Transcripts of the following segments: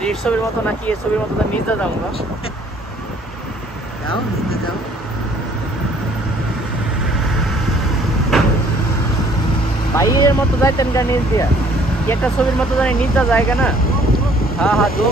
এই ছবির মতো নাকি এই ছবির মতো নিচে যাবো না যাও নিচে যাও ভাইয়ের মতো যাইতেন গা নিচ দিয়া কি একটা ছবির মতো জানি নিচে জায়গা না হ্যাঁ হ্যাঁ দো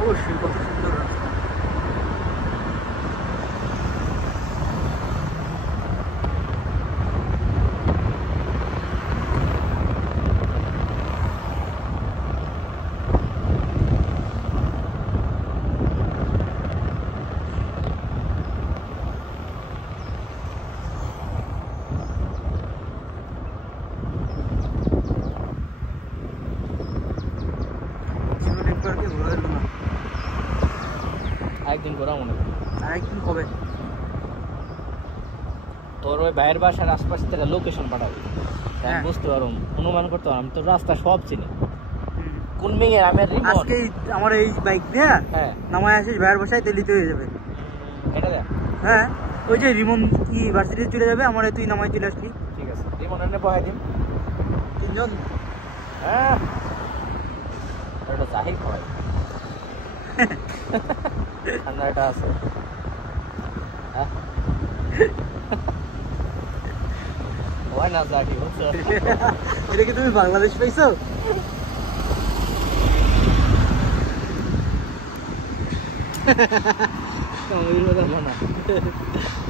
অবশ্যই কত সুন্দর রাস্তা একদিন করা মনে হয় আরেকদিন কবে তোর ওই ভাইয়ের বাসার আশপাশ থেকে লোকেশন পাঠাবি আমি বুঝতে পারবো অনুমান করতে পারবো আমি তো রাস্তা সব চিনি কোন মেয়ে আমি আজকে আমার এই বাইক দিয়ে হ্যাঁ নামায় আসিস ভাইয়ের বাসায় দিল্লিতে হয়ে যাবে এটা দেখ হ্যাঁ ওই যে রিমন ইউনিভার্সিটি চলে যাবে আমার তুই নামায় চলে আসবি ঠিক আছে রিমন এনে বহাই দিন তিনজন হ্যাঁ এটা জাহির হয় ঠান্ডাটা আছে হয় না জাহি হচ্ছে এটা কি তুমি বাংলাদেশ পাইছো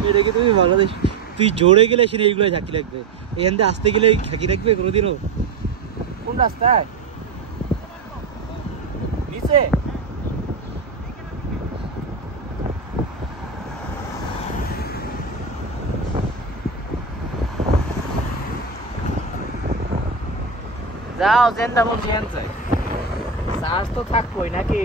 এটা কি তুমি বাংলাদেশ তুই জোরে গেলে সেটা এইগুলোই ঝাঁকি লাগবে এখান থেকে আসতে গেলে ঝাঁকি রাখবে কোনোদিনও কোন রাস্তায় নিচে যাও জেন্দা বলছি এনছে চার্জ তো থাকবোই নাকি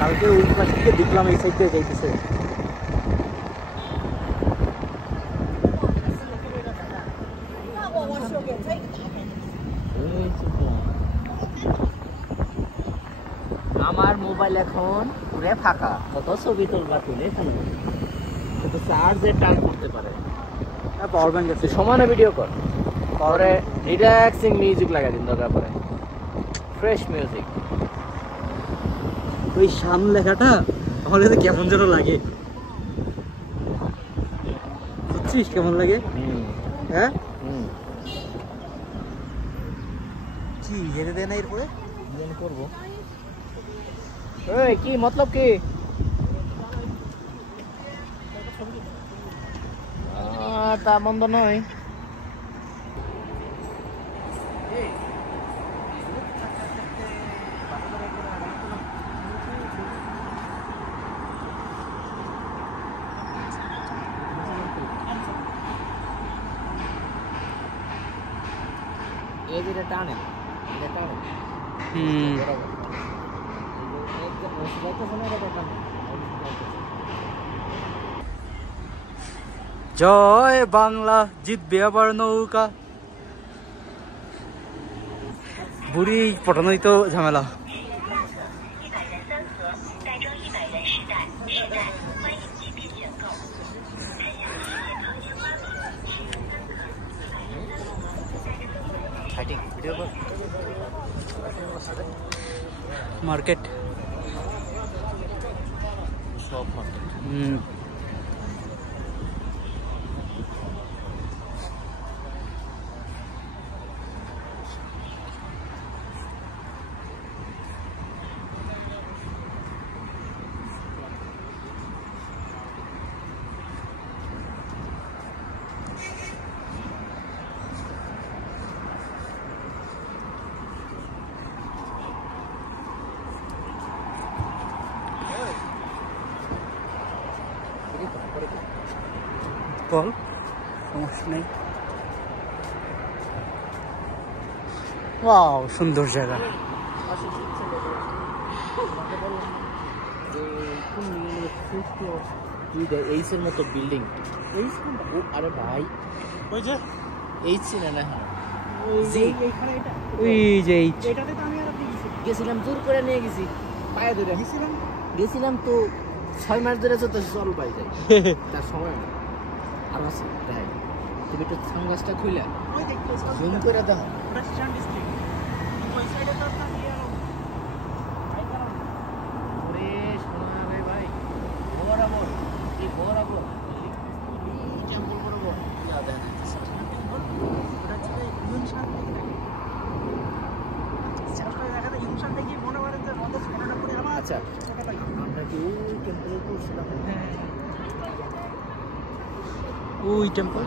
কালকে ওই পাশ থেকে দেখলাম এই সাইড দিয়ে যাইতেছে আমার মোবাইল এখন পুরো ফাঁকা কত ছবি তুলবা তুলে এখানে কিন্তু চার্জে টান করতে পারে পাওয়ার ব্যাংক আছে সমানে ভিডিও কর পরে রিল্যাক্সিং মিউজিক লাগাই দিন দরকার পরে ফ্রেশ মিউজিক ওই শান লেখাটা আমার কাছে কেমন যেন লাগে বুঝছিস কেমন লাগে হ্যাঁ কি যেতে দেয় না এরপরে করবো এই কি মতলব কি তা মন্দ নয় এই যেটা টানে এটা টানে জয় বাংলা, জিতবে আবার নৌকা। বুড়ি পটানোই তো ঝামেলা। মার্কেট সব মার্কেট। বল, সমস্যা নেই। ওয়াও, সুন্দর জায়গা। এইচের মতো বিল্ডিং। আরে ভাই ওই যে এইচ না না ওই যে গেছিলাম, জোর করে নিয়ে গেছি, পায়ে ধরে গেছিলাম তো 6 মাস ধরে চল পাই যাই। তার সময় না আর আছে তাই তুমি একটু সানগ্লাসটা খুলে জুম করে দাও। আচ্ছা আমরা কি ওই টেম্পলে পড়ছিলাম? ওই টেম্পল।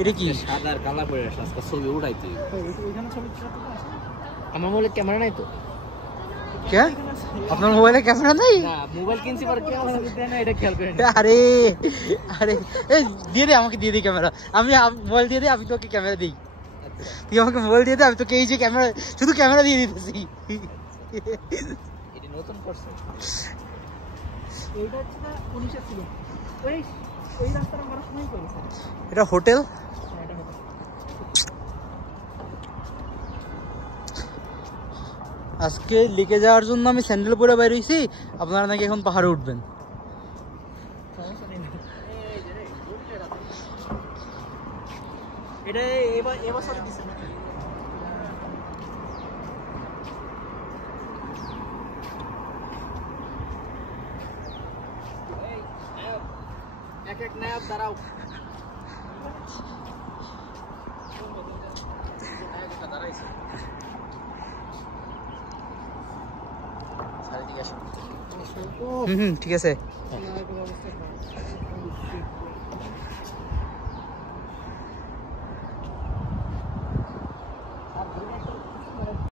এটা কি সাদার কালা পড়ে আসলে আজকে ছবি উঠাইতে আমার মোবাইলে ক্যামেরা নাই তো। কে? আপনার মোবাইলে ক্যামেরা নেই? না, মোবাইল কিনছি পর ক্যামেরা দেয় না, এটা খেয়াল করেন। আরে আরে এই দিয়ে দে, আমাকে দিয়ে দে ক্যামেরা। আমি মোবাইল দিয়ে দে, আমি তোকে ক্যামেরা দিই। তুই আমাকে মোবাইল দিয়ে দে, আমি তোকে এই যে ক্যামেরা, শুধু ক্যামেরা দিয়ে দিতেছি। এটা নতুন করছে। এইটা হচ্ছে 19 ছিল। ওই রাস্তাটা বড় সময় করেছে। এটা হোটেল। আজকে লিখে যাওয়ার জন্য আমি স্যান্ডেল পরে বাইরে হয়েছি, আপনারা নাকি এখন পাহাড়ে উঠবেন। এটা এবছর দিছে না। এক এক নায়ক দাঁড়াও। ঠিক আছে।